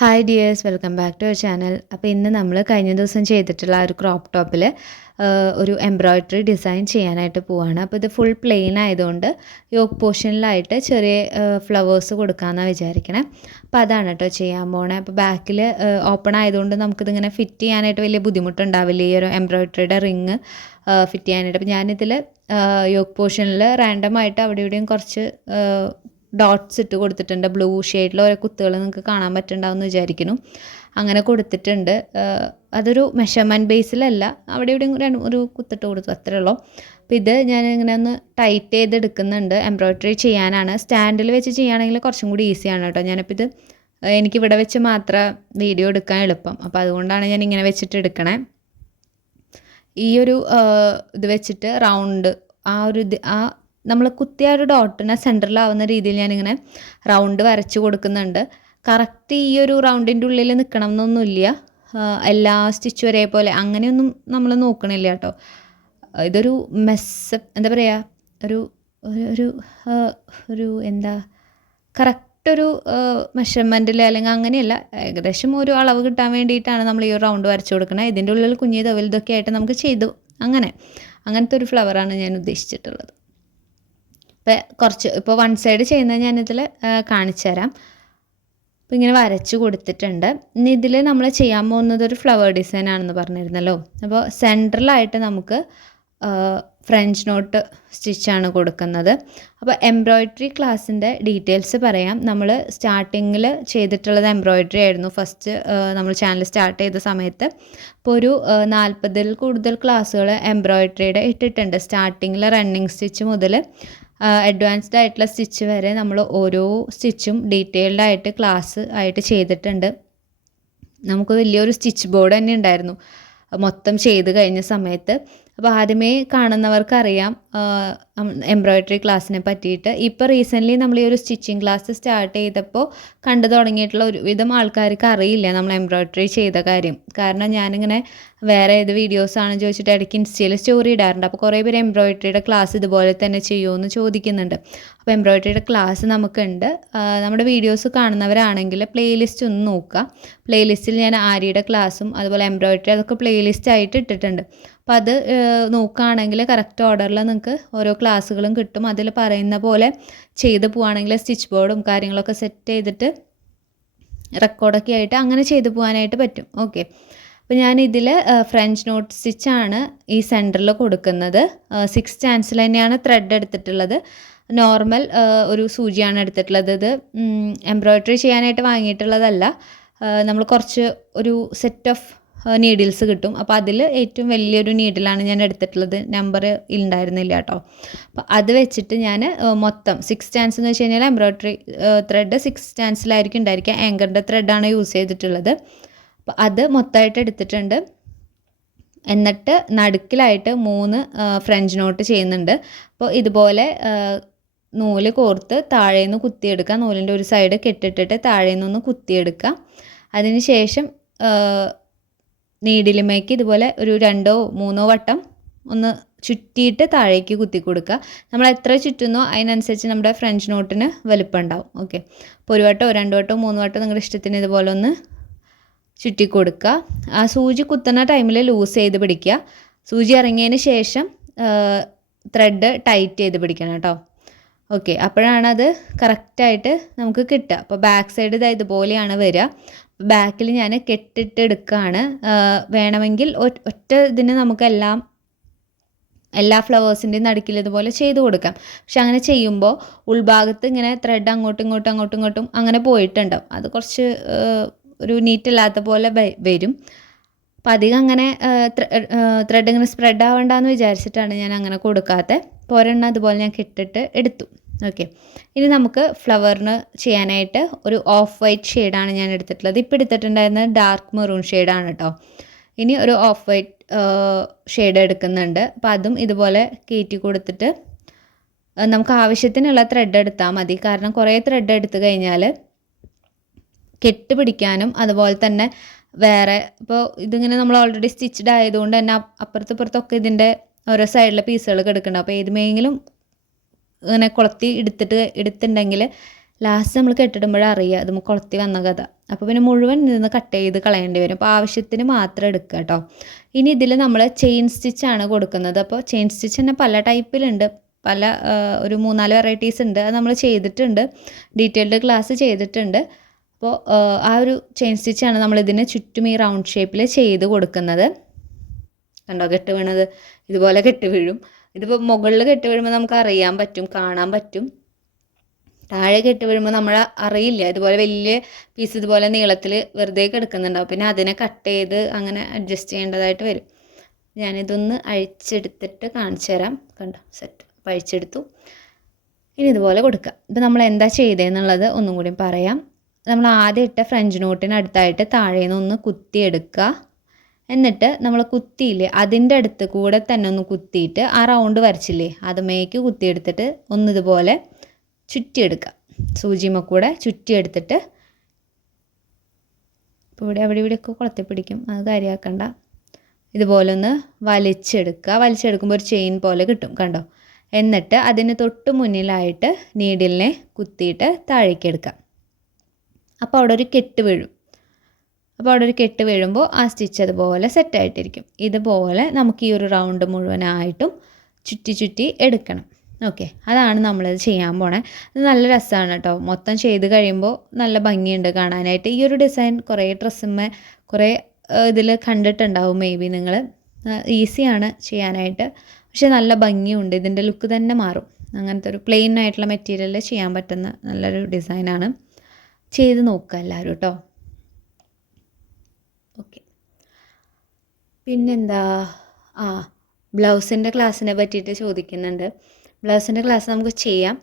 Hi dears, welcome back to our channel. അപ്പോൾ ഇന്ന് നമ്മൾ കഴിഞ്ഞ ദിവസം ചെയ്തിട്ടുള്ള ഒരു ക്രോപ്പ് ടോപ്പിൽ ഒരു എംബ്രോയ്ഡറി ഡിസൈൻ ചെയ്യാനായിട്ട് പോവാണ്. അപ്പോൾ ഇത് ഫുൾ പ്ലെയിൻ ആയതുകൊണ്ട് യോക്ക് പോർഷനിലായിട്ട് ചെറിയ ഫ്ലവേഴ്സ് കൊടുക്കാമെന്നാണ് വിചാരിക്കണേ. അപ്പോൾ അതാണ് കേട്ടോ ചെയ്യാൻ പോണേ. അപ്പോൾ ബാക്കിൽ ഓപ്പൺ ആയതുകൊണ്ട് നമുക്കിതിങ്ങനെ ഫിറ്റ് ചെയ്യാനായിട്ട് വലിയ ബുദ്ധിമുട്ടുണ്ടാവില്ല, ഈ ഒരു എംബ്രോയ്ഡറിയുടെ റിങ് ഫിറ്റ് ചെയ്യാനായിട്ട്. അപ്പോൾ ഞാനിതിൽ യോക്ക് പോർഷനിൽ റാൻഡമായിട്ട് അവിടെ ഇവിടെയും കുറച്ച് ഡോട്ട്സ് ഇട്ട് കൊടുത്തിട്ടുണ്ട്. ബ്ലൂ ഷെയ്ഡിൽ ഓരോ കുത്തുകൾ നിങ്ങൾക്ക് കാണാൻ പറ്റുന്നുണ്ടാവുമെന്ന് വിചാരിക്കുന്നു. അങ്ങനെ കൊടുത്തിട്ടുണ്ട്. അതൊരു മെഷർമെൻറ്റ് ബേസിലല്ല, അവിടെ ഇവിടെയും ഒരു കുത്തിട്ട് കൊടുത്തു, അത്രേ ഉള്ളൂ. അപ്പോൾ ഇത് ഞാൻ ഇങ്ങനെ ഒന്ന് ടൈറ്റ് ചെയ്തെടുക്കുന്നുണ്ട്. എംബ്രോയ്ഡറി ചെയ്യാനാണ്. സ്റ്റാൻഡിൽ വെച്ച് ചെയ്യുകയാണെങ്കിൽ കുറച്ചും കൂടി ഈസിയാണ് കേട്ടോ. ഞാനിപ്പോൾ ഇത് എനിക്കിവിടെ വെച്ച് മാത്രം വീഡിയോ എടുക്കാൻ എളുപ്പം, അപ്പോൾ അതുകൊണ്ടാണ് ഞാൻ ഇങ്ങനെ വെച്ചിട്ട് എടുക്കണേ. ഈ ഒരു ഇത് വെച്ചിട്ട് റൗണ്ട് നമ്മൾ കുത്തിയ ഒരു ഡോട്ടിനെ സെൻറ്ററിലാവുന്ന രീതിയിൽ ഞാനിങ്ങനെ റൗണ്ട് വരച്ച് കൊടുക്കുന്നുണ്ട്. കറക്റ്റ് ഈ ഒരു റൗണ്ടിൻ്റെ ഉള്ളിൽ നിൽക്കണം എന്നൊന്നുമില്ല, എല്ലാ സ്റ്റിച്ചും ഒരേപോലെ അങ്ങനെയൊന്നും നമ്മൾ നോക്കണില്ല കേട്ടോ. ഇതൊരു എന്താ പറയുക, ഒരു ഒരു ഒരു എന്താ കറക്റ്റ് ഒരു മെഷർമെൻറ്റിൽ അല്ലെങ്കിൽ അങ്ങനെയല്ല, ഏകദേശം ഒരു അളവ് കിട്ടാൻ വേണ്ടിയിട്ടാണ് നമ്മൾ ഈ ഒരു റൗണ്ട് വരച്ച് കൊടുക്കുന്നത്. ഇതിൻ്റെ ഉള്ളിൽ കുഞ്ഞിത് വലുതൊക്കെ ആയിട്ട് നമുക്ക് ചെയ്തു അങ്ങനത്തെ ഒരു ഫ്ലവറാണ് ഞാൻ ഉദ്ദേശിച്ചിട്ടുള്ളത്. ഇപ്പോൾ വൺ സൈഡ് ചെയ്യുന്നത് ഞാനിതിൽ കാണിച്ചു തരാം. അപ്പോൾ ഇങ്ങനെ വരച്ച് കൊടുത്തിട്ടുണ്ട്. ഇനി ഇതിൽ നമ്മൾ ചെയ്യാൻ പോകുന്നത് ഒരു ഫ്ലവർ ഡിസൈൻ ആണെന്ന് പറഞ്ഞിരുന്നല്ലോ. അപ്പോൾ സെൻട്രലായിട്ട് നമുക്ക് ഫ്രഞ്ച് നോട്ട് സ്റ്റിച്ചാണ് കൊടുക്കുന്നത്. അപ്പോൾ എംബ്രോയ്ഡറി ക്ലാസ്സിൻ്റെ ഡീറ്റെയിൽസ് പറയാം. നമ്മൾ സ്റ്റാർട്ടിങ്ങിൽ ചെയ്തിട്ടുള്ളത് എംബ്രോയ്ഡറി ആയിരുന്നു ഫസ്റ്റ് നമ്മൾ ചാനൽ സ്റ്റാർട്ട് ചെയ്ത സമയത്ത്. അപ്പോൾ ഒരു 40-ൽ കൂടുതൽ ക്ലാസ്സുകൾ എംബ്രോയ്ഡറിയുടെ ഇട്ടിട്ടുണ്ട്. സ്റ്റാർട്ടിങ്ങിൽ റണ്ണിങ് സ്റ്റിച്ച് മുതൽ അഡ്വാൻസ്ഡ് ആയിട്ടുള്ള സ്റ്റിച്ച് വരെ നമ്മൾ ഓരോ സ്റ്റിച്ചും ഡീറ്റെയിൽഡ് ആയിട്ട് ക്ലാസ് ആയിട്ട് ചെയ്തിട്ടുണ്ട്. നമുക്ക് വലിയൊരു സ്റ്റിച്ച് ബോർഡ് തന്നെ ഉണ്ടായിരുന്നു മൊത്തം ചെയ്ത് കഴിഞ്ഞ സമയത്ത്. അപ്പോൾ ആദ്യമേ കാണുന്നവർക്കറിയാം എംബ്രോയ്ഡറി ക്ലാസ്സിനെ പറ്റിയിട്ട്. ഇപ്പോൾ റീസെൻ്റ്ലി നമ്മൾ ഈ ഒരു സ്റ്റിച്ചിങ് ക്ലാസ് സ്റ്റാർട്ട് ചെയ്തപ്പോൾ കണ്ടു തുടങ്ങിയിട്ടുള്ള ഒരുവിധം ആൾക്കാർക്ക് അറിയില്ല നമ്മൾ എംബ്രോയ്ഡറി ചെയ്ത കാര്യം. കാരണം ഞാനിങ്ങനെ വേറെ ഏത് വീഡിയോസാണെന്ന് ചോദിച്ചിട്ട് ഇടയ്ക്ക് ഇൻസ്റ്റയിൽ സ്റ്റോറി ഇടാറുണ്ട്. അപ്പോൾ കുറേ പേര് എംബ്രോയ്ഡറിയുടെ ക്ലാസ് ഇതുപോലെ തന്നെ ചെയ്യുമെന്ന് ചോദിക്കുന്നുണ്ട്. അപ്പോൾ എംബ്രോയ്ഡറിയുടെ ക്ലാസ് നമുക്കുണ്ട്. നമ്മുടെ വീഡിയോസ് കാണുന്നവരാണെങ്കിൽ പ്ലേലിസ്റ്റ് ഒന്ന് നോക്കുക. പ്ലേലിസ്റ്റിൽ ഞാൻ ആരിയുടെ ക്ലാസ്സും അതുപോലെ എംബ്രോയ്ഡറി അതൊക്കെ പ്ലേലിസ്റ്റ് ആയിട്ട് ഇട്ടിട്ടുണ്ട്. അപ്പോൾ അത് നോക്കുകയാണെങ്കിൽ കറക്റ്റ് ഓർഡറിൽ നിങ്ങൾക്ക് ഓരോ ക്ലാസ്സുകളും കിട്ടും. അതിൽ പറയുന്ന പോലെ ചെയ്ത് പോവുകയാണെങ്കിൽ സ്റ്റിച്ച് ബോർഡും കാര്യങ്ങളൊക്കെ സെറ്റ് ചെയ്തിട്ട് റെക്കോർഡൊക്കെ ആയിട്ട് അങ്ങനെ ചെയ്തു പോകാനായിട്ട് പറ്റും. ഓക്കെ, അപ്പോൾ ഞാനിതിൽ ഫ്രഞ്ച് നോട്ട് സ്റ്റിച്ചാണ് ഈ സെൻറ്ററിൽ കൊടുക്കുന്നത്. 6 ചാൻസിൽ തന്നെയാണ് ത്രെഡ് എടുത്തിട്ടുള്ളത്. നോർമൽ ഒരു സൂചിയാണ് എടുത്തിട്ടുള്ളത്. ഇത് എംബ്രോയ്ഡറി ചെയ്യാനായിട്ട് വാങ്ങിയിട്ടുള്ളതല്ല. നമ്മൾ കുറച്ച് ഒരു സെറ്റ് ഓഫ് നീഡിൽസ് കിട്ടും. അപ്പോൾ അതിൽ ഏറ്റവും വലിയൊരു നീഡിലാണ് ഞാൻ എടുത്തിട്ടുള്ളത്. നമ്പർ ഉണ്ടായിരുന്നില്ല കേട്ടോ. അപ്പോൾ അത് വെച്ചിട്ട് ഞാൻ മൊത്തം 6 ചാൻസ് എന്ന് വെച്ച് കഴിഞ്ഞാൽ എംബ്രോയ്ഡറി ത്രെഡ് 6 ചാൻസിലായിരിക്കും ഉണ്ടായിരിക്കുക. ആങ്കറിൻ്റെ ത്രെഡാണ് യൂസ് ചെയ്തിട്ടുള്ളത്. അപ്പോൾ അത് മൊത്തമായിട്ട് എടുത്തിട്ടുണ്ട്. എന്നിട്ട് നടുക്കിലായിട്ട് 3 ഫ്രഞ്ച് നോട്ട് ചെയ്യുന്നുണ്ട്. അപ്പോൾ ഇതുപോലെ നൂല് കോർത്ത് താഴേന്ന് കുത്തിയെടുക്കുക. നൂലിൻ്റെ ഒരു സൈഡ് കെട്ടിട്ടിട്ട് താഴേന്നൊന്ന് കുത്തിയെടുക്കുക. അതിന് ശേഷം നീഡിലുമേക്ക് ഇതുപോലെ ഒരു 2-3 വട്ടം ഒന്ന് ചുറ്റിയിട്ട് താഴേക്ക് കുത്തി കൊടുക്കുക. നമ്മൾ എത്ര ചുറ്റുന്നോ അതിനനുസരിച്ച് നമ്മുടെ ഫ്രഞ്ച് നോട്ടിന് വലുപ്പം ഉണ്ടാവും. ഓക്കെ, അപ്പോൾ 1 വട്ടമോ 2 വട്ടമോ 3 വട്ടമോ നിങ്ങളുടെ ഇഷ്ടത്തിന് ഇതുപോലെ ഒന്ന് ചുറ്റി കൊടുക്കുക. ആ സൂചി കുത്തുന്ന ടൈമിൽ ലൂസ് ചെയ്ത് പിടിക്കുക. സൂചി ഇറങ്ങിയതിന് ശേഷം ത്രെഡ് ടൈറ്റ് ചെയ്ത് പിടിക്കണം കേട്ടോ. ഓക്കെ, അപ്പോഴാണ് അത് കറക്റ്റായിട്ട് നമുക്ക് കിട്ടുക. അപ്പോൾ ബാക്ക് സൈഡ് ഇതുപോലെയാണ് വരിക. ബാക്കിൽ ഞാൻ കെട്ടിട്ട് എടുക്കുകയാണ്. വേണമെങ്കിൽ ഒറ്റ ഇതിന് നമുക്ക് എല്ലാ ഫ്ലവേഴ്സിൻ്റെയും നടുക്കിൽ ഇതുപോലെ ചെയ്ത് കൊടുക്കാം. പക്ഷെ അങ്ങനെ ചെയ്യുമ്പോൾ ഉൾഭാഗത്ത് ഇങ്ങനെ ത്രെഡ് അങ്ങോട്ടും ഇങ്ങോട്ടും അങ്ങനെ പോയിട്ടുണ്ടാവും. അത് കുറച്ച് ഒരു നീറ്റില്ലാത്ത പോലെ വരും. അപ്പം അധികം അങ്ങനെ ത്രെഡ് ഇങ്ങനെ സ്പ്രെഡ് ആവണ്ടെന്ന് വിചാരിച്ചിട്ടാണ് ഞാൻ അങ്ങനെ കൊടുക്കാത്തത്. അപ്പോൾ ഒരെണ്ണം അതുപോലെ ഞാൻ കെട്ടിട്ട് എടുത്തു. ഓക്കെ, ഇനി നമുക്ക് ഫ്ലവറിന് ചെയ്യാനായിട്ട് ഒരു ഓഫ് വൈറ്റ് ഷെയ്ഡാണ് ഞാൻ എടുത്തിട്ടുള്ളത്. ഇപ്പോൾ എടുത്തിട്ടുണ്ടായിരുന്നത് ഡാർക്ക് മെറൂൺ ഷെയ്ഡാണ് കേട്ടോ. ഇനി ഒരു ഓഫ് വൈറ്റ് ഷെയ്ഡ് എടുക്കുന്നുണ്ട്. അപ്പോൾ അതും ഇതുപോലെ കയറ്റി കൊടുത്തിട്ട് നമുക്ക് ആവശ്യത്തിനുള്ള ത്രെഡ് എടുത്താൽ മതി. കാരണം കുറേ ത്രെഡ് എടുത്തു കഴിഞ്ഞാൽ കെട്ട് പിടിക്കാനും അതുപോലെ തന്നെ വേറെ ഇപ്പോൾ ഇതിങ്ങനെ നമ്മൾ ഓൾറെഡി സ്റ്റിച്ച്ഡ് ആയതുകൊണ്ട് തന്നെ അപ്പുറത്തൊക്കെ ഇതിൻ്റെ ഓരോ സൈഡിലെ പീസുകൾ കിടക്കുന്നുണ്ട്. അപ്പോൾ ഏതുമെങ്കിലും ഇങ്ങനെ കൊളത്തി എടുത്തിട്ടുണ്ടെങ്കിൽ ലാസ്റ്റ് നമ്മൾ കെട്ടിടുമ്പോഴേ അറിയുക അത് കൊളുത്തി വന്ന കഥ. അപ്പോൾ പിന്നെ മുഴുവൻ നിന്ന് കട്ട് ചെയ്ത് കളയേണ്ടി വരും. അപ്പോൾ ആവശ്യത്തിന് മാത്രം എടുക്കുക കേട്ടോ. ഇനി ഇതിൽ നമ്മൾ ചെയിൻ സ്റ്റിച്ചാണ് കൊടുക്കുന്നത്. അപ്പോൾ ചെയിൻ സ്റ്റിച്ച് തന്നെ പല ടൈപ്പിലുണ്ട്, പല ഒരു 3-4 വെറൈറ്റീസ് ഉണ്ട്. അത് നമ്മൾ ചെയ്തിട്ടുണ്ട്, ഡീറ്റെയിൽഡ് ക്ലാസ് ചെയ്തിട്ടുണ്ട്. അപ്പോൾ ആ ഒരു ചെയിൻ സ്റ്റിച്ചാണ് നമ്മളിതിന് ചുറ്റും ഈ റൗണ്ട് ഷേപ്പിൽ ചെയ്ത് കൊടുക്കുന്നത്. കണ്ടോ കെട്ട് വീണത്? ഇതുപോലെ കെട്ട് വീഴും. ഇതിപ്പോൾ മുകളിൽ കെട്ട് വീഴുമ്പോൾ നമുക്ക് അറിയാൻ പറ്റും, കാണാൻ പറ്റും. താഴെ കെട്ട് വീഴുമ്പോൾ നമ്മൾ അറിയില്ല. ഇതുപോലെ വലിയ പീസ് ഇതുപോലെ നീളത്തിൽ വെറുതെ കിടക്കുന്നുണ്ടാവും. പിന്നെ അതിനെ കട്ട് ചെയ്ത് അങ്ങനെ അഡ്ജസ്റ്റ് ചെയ്യേണ്ടതായിട്ട് വരും. ഞാനിതൊന്ന് അഴിച്ചെടുത്തിട്ട് കാണിച്ചു തരാം. കണ്ടോ സെറ്റ് അഴിച്ചെടുത്തു. ഇനി ഇതുപോലെ കൊടുക്കുക. ഇപ്പം നമ്മൾ എന്താ ചെയ്തതെന്നുള്ളത് ഒന്നും കൂടി പറയാം. നമ്മൾ ആദ്യം ഇട്ട ഫ്രഞ്ച് നോട്ടിനടുത്തായിട്ട് താഴെ നിന്ന് ഒന്ന് കുത്തിയെടുക്കുക. എന്നിട്ട് നമ്മൾ കുത്തിയില്ലേ അതിൻ്റെ അടുത്ത് കൂടെ തന്നെ ഒന്ന് കുത്തിയിട്ട് ആ റൗണ്ട് വരച്ചില്ലേ അതുമേക്ക് കുത്തിയെടുത്തിട്ട് ഒന്നിതുപോലെ ചുറ്റിയെടുക്കുക. സൂചിമ കൂടെ ചുറ്റിയെടുത്തിട്ട്, ഇപ്പോൾ അവിടെ ഇവിടെയൊക്കെ കുളത്തി പിടിക്കും, അത് കാര്യമാക്കണ്ട. ഇതുപോലെ ഒന്ന് വലിച്ചെടുക്കുക. വലിച്ചെടുക്കുമ്പോൾ ഒരു ചെയിൻ പോലെ കിട്ടും, കണ്ടോ. എന്നിട്ട് അതിന് തൊട്ട് മുന്നിലായിട്ട് നീഡിലിനെ കുത്തിയിട്ട് താഴേക്ക് എടുക്കാം. അപ്പോൾ അവിടെ ഒരു കെട്ട് വീഴും. അപ്പോൾ അവിടെ ഒരു കെട്ട് വീഴുമ്പോൾ ആ സ്റ്റിച്ച് അതുപോലെ സെറ്റായിട്ടിരിക്കും. ഇതുപോലെ നമുക്ക് ഈ ഒരു റൗണ്ട് മുഴുവനായിട്ടും ചുറ്റി ചുറ്റി എടുക്കണം. ഓക്കെ, അതാണ് നമ്മളിത് ചെയ്യാൻ പോണേ. ഇത് നല്ല രസമാണ് കേട്ടോ. മൊത്തം ചെയ്ത് കഴിയുമ്പോൾ നല്ല ഭംഗിയുണ്ട് കാണാനായിട്ട്. ഈ ഒരു ഡിസൈൻ കുറേ ഡ്രസ്സുമ്മേ കുറേ ഇതിൽ കണ്ടിട്ടുണ്ടാവും മേ ബി നിങ്ങൾ. ഈസിയാണ് ചെയ്യാനായിട്ട്, പക്ഷേ നല്ല ഭംഗിയുണ്ട്. ഇതിൻ്റെ ലുക്ക് തന്നെ മാറും. അങ്ങനത്തെ ഒരു പ്ലെയിൻ ആയിട്ടുള്ള മെറ്റീരിയലിൽ ചെയ്യാൻ പറ്റുന്ന നല്ലൊരു ഡിസൈനാണ്. ചെയ്ത് നോക്കുക എല്ലാവരും കേട്ടോ. ഓക്കെ, പിന്നെന്താ, ബ്ലൗസിൻ്റെ ക്ലാസ്സിനെ പറ്റിയിട്ട് ചോദിക്കുന്നുണ്ട്. ബ്ലൗസിൻ്റെ ക്ലാസ് നമുക്ക് ചെയ്യാം,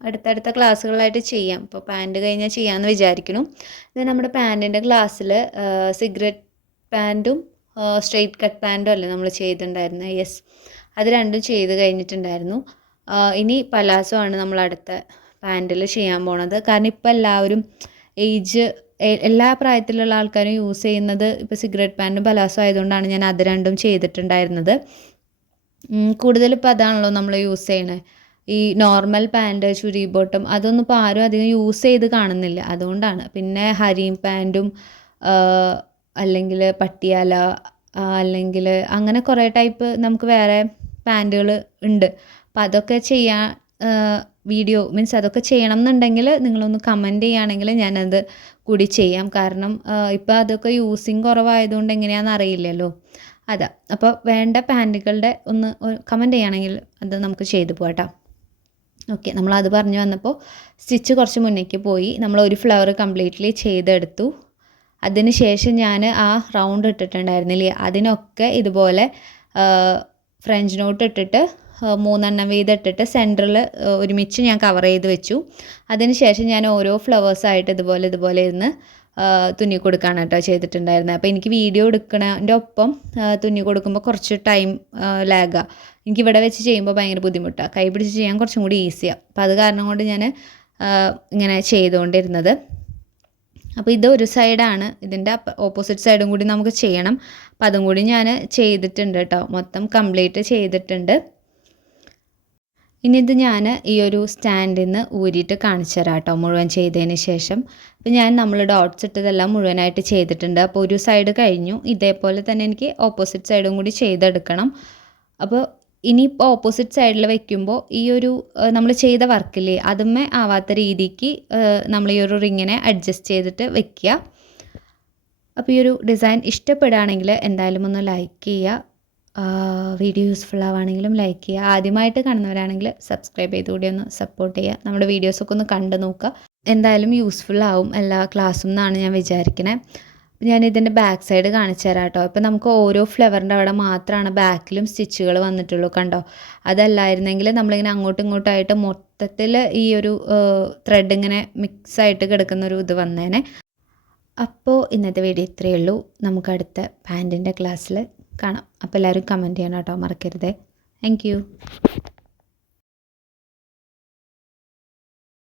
അടുത്തടുത്ത ക്ലാസ്സുകളായിട്ട് ചെയ്യാം. ഇപ്പോൾ പാൻറ്റ് കഴിഞ്ഞാൽ ചെയ്യാമെന്ന് വിചാരിക്കുന്നു. ഇത് നമ്മുടെ പാൻറ്റിൻ്റെ ക്ലാസ്സിൽ സിഗരറ്റ് പാൻറ്റും സ്ട്രെയിറ്റ് കട്ട് പാൻറ്റും അല്ലേ നമ്മൾ ചെയ്തിട്ടുണ്ടായിരുന്നത്. യെസ്, അത് രണ്ടും ചെയ്ത് കഴിഞ്ഞിട്ടുണ്ടായിരുന്നു. ഇനി പലാസോ ആണ് നമ്മൾ അടുത്ത പാൻറ്റിൽ ചെയ്യാൻ പോണത്. കാരണം ഇപ്പോൾ എല്ലാവരും ഏജ് എല്ലാ പ്രായത്തിലുള്ള ആൾക്കാരും യൂസ് ചെയ്യുന്നത് ഇപ്പോൾ സിഗരറ്റ് പാൻറ്റും പലാസോ ആയതുകൊണ്ടാണ് ഞാൻ അത് രണ്ടും ചെയ്തിട്ടുണ്ടായിരുന്നത്. കൂടുതൽ ഇപ്പോൾ അതാണല്ലോ നമ്മൾ യൂസ് ചെയ്യണത്. ഈ നോർമൽ പാൻറ്റ്, ചുരി ബോട്ടം അതൊന്നും ഇപ്പോൾ ആരും അധികം യൂസ് ചെയ്ത് കാണുന്നില്ല, അതുകൊണ്ടാണ്. പിന്നെ ഹരീം പാൻറ്റും അല്ലെങ്കിൽ പട്ടിയാല അല്ലെങ്കിൽ അങ്ങനെ കുറേ ടൈപ്പ് നമുക്ക് വേറെ പാൻറ്റുകൾ ഉണ്ട്. അപ്പോൾ അതൊക്കെ ചെയ്യാൻ വീഡിയോ മീൻസ് അതൊക്കെ ചെയ്യണം എന്നുണ്ടെങ്കിൽ നിങ്ങളൊന്ന് കമൻറ്റ് ചെയ്യുകയാണെങ്കിൽ ഞാനത് കൂടി ചെയ്യാം. കാരണം ഇപ്പോൾ അതൊക്കെ യൂസിങ് കുറവായതുകൊണ്ട് എങ്ങനെയാണെന്ന് അറിയില്ലല്ലോ. അതാ, അപ്പോൾ വേണ്ട പാൻറ്റുകളുടെ ഒന്ന് കമൻറ്റ് ചെയ്യുകയാണെങ്കിൽ അത് നമുക്ക് ചെയ്തു പോകാട്ടോ. ഓക്കെ, നമ്മളത് പറഞ്ഞു വന്നപ്പോൾ സ്റ്റിച്ച് കുറച്ച് മുന്നേക്ക് പോയി. നമ്മൾ ഒരു ഫ്ലവർ കംപ്ലീറ്റ്ലി ചെയ്തെടുത്തു. അതിന് ശേഷം ഞാൻ ആ റൗണ്ട് ഇട്ടിട്ടുണ്ടായിരുന്നില്ലേ അതിനൊക്കെ ഇതുപോലെ ഫ്രഞ്ച് നോട്ട് ഇട്ടിട്ട് 3 വീതം ഇട്ടിട്ട് സെൻറ്ററിൽ ഒരുമിച്ച് ഞാൻ കവർ ചെയ്ത് വെച്ചു. അതിന് ശേഷം ഞാൻ ഓരോ ഫ്ലവേഴ്സായിട്ട് ഇതുപോലെ ഇരുന്ന് തുന്നി കൊടുക്കുകയാണ് കേട്ടോ ചെയ്തിട്ടുണ്ടായിരുന്നത്. അപ്പോൾ എനിക്ക് വീഡിയോ എടുക്കണതിൻ്റെ ഒപ്പം തുന്നി കൊടുക്കുമ്പോൾ കുറച്ച് ടൈം ലാഗാണ്. എനിക്കിവിടെ വെച്ച് ചെയ്യുമ്പോൾ ഭയങ്കര ബുദ്ധിമുട്ടാണ്. കൈ പിടിച്ച് ചെയ്യാൻ കുറച്ചും കൂടി ഈസിയാണ്. അപ്പോൾ അത് കാരണം കൊണ്ട് ഞാൻ ഇങ്ങനെ ചെയ്തുകൊണ്ടിരുന്നത്. അപ്പോൾ ഇത് ഒരു സൈഡാണ്, ഇതിൻ്റെ ഓപ്പോസിറ്റ് സൈഡും കൂടി നമുക്ക് ചെയ്യണം. അപ്പോൾ അതും കൂടി ഞാൻ ചെയ്തിട്ടുണ്ട് കേട്ടോ, മൊത്തം കംപ്ലീറ്റ് ചെയ്തിട്ടുണ്ട്. ഇനി ഇത് ഞാൻ ഈ ഒരു സ്റ്റാൻഡിൽ നിന്ന് ഊരിയിട്ട് കാണിച്ചു തരാം കേട്ടോ മുഴുവൻ ചെയ്തതിന് ശേഷം. അപ്പോൾ നമ്മൾ ഡോട്ട്സ് ഇട്ടതെല്ലാം മുഴുവനായിട്ട് ചെയ്തിട്ടുണ്ട്. അപ്പോൾ ഒരു സൈഡ് കഴിഞ്ഞു. ഇതേപോലെ തന്നെ എനിക്ക് ഓപ്പോസിറ്റ് സൈഡും കൂടി ചെയ്തെടുക്കണം. അപ്പോൾ ഇനിയിപ്പോൾ ഓപ്പോസിറ്റ് സൈഡിൽ വെക്കുമ്പോൾ ഈ ഒരു നമ്മൾ ചെയ്ത വർക്കില്ലേ അതുമേ ആവാത്ത രീതിക്ക് നമ്മൾ ഈ ഒരു റിങ്ങിനെ അഡ്ജസ്റ്റ് ചെയ്തിട്ട് വെക്കുക. അപ്പോൾ ഈ ഒരു ഡിസൈൻ ഇഷ്ടപ്പെടുകയാണെങ്കിൽ എന്തായാലും ഒന്ന് ലൈക്ക് ചെയ്യുക. വീഡിയോ യൂസ്ഫുൾ ആവുകയാണെങ്കിലും ലൈക്ക് ചെയ്യുക. ആദ്യമായിട്ട് കാണുന്നവരാണെങ്കിൽ സബ്സ്ക്രൈബ് ചെയ്തുകൂടി ഒന്ന് സപ്പോർട്ട് ചെയ്യുക. നമ്മുടെ വീഡിയോസൊക്കെ ഒന്ന് കണ്ടു നോക്കുക. എന്തായാലും യൂസ്ഫുൾ ആവും എല്ലാ ക്ലാസ്സും എന്നാണ് ഞാൻ വിചാരിക്കുന്നത്. ഞാനിതിൻ്റെ ബാക്ക് സൈഡ് കാണിച്ചു തരാം കേട്ടോ. ഇപ്പോൾ നമുക്ക് ഓരോ ഫ്ലവറിൻ്റെ അവിടെ മാത്രമാണ് ബാക്കിലും സ്റ്റിച്ചുകൾ വന്നിട്ടുള്ളൂ, കണ്ടോ. അതല്ലായിരുന്നെങ്കിൽ നമ്മളിങ്ങനെ അങ്ങോട്ടും ഇങ്ങോട്ടായിട്ട് മൊത്തത്തിൽ ഈ ഒരു ത്രെഡ് ഇങ്ങനെ മിക്സായിട്ട് കിടക്കുന്നൊരു ഇത് വന്നേനെ. അപ്പോൾ ഇന്നത്തെ വീഡിയോ ഇത്രയേ ഉള്ളൂ. നമുക്ക് അടുത്ത പാൻറ്റിൻ്റെ ക്ലാസ്സിൽ കാണാം. അപ്പോൾ എല്ലാവരും കമൻറ്റ് ചെയ്യണം കേട്ടോ, മറക്കരുതേ. Thank you.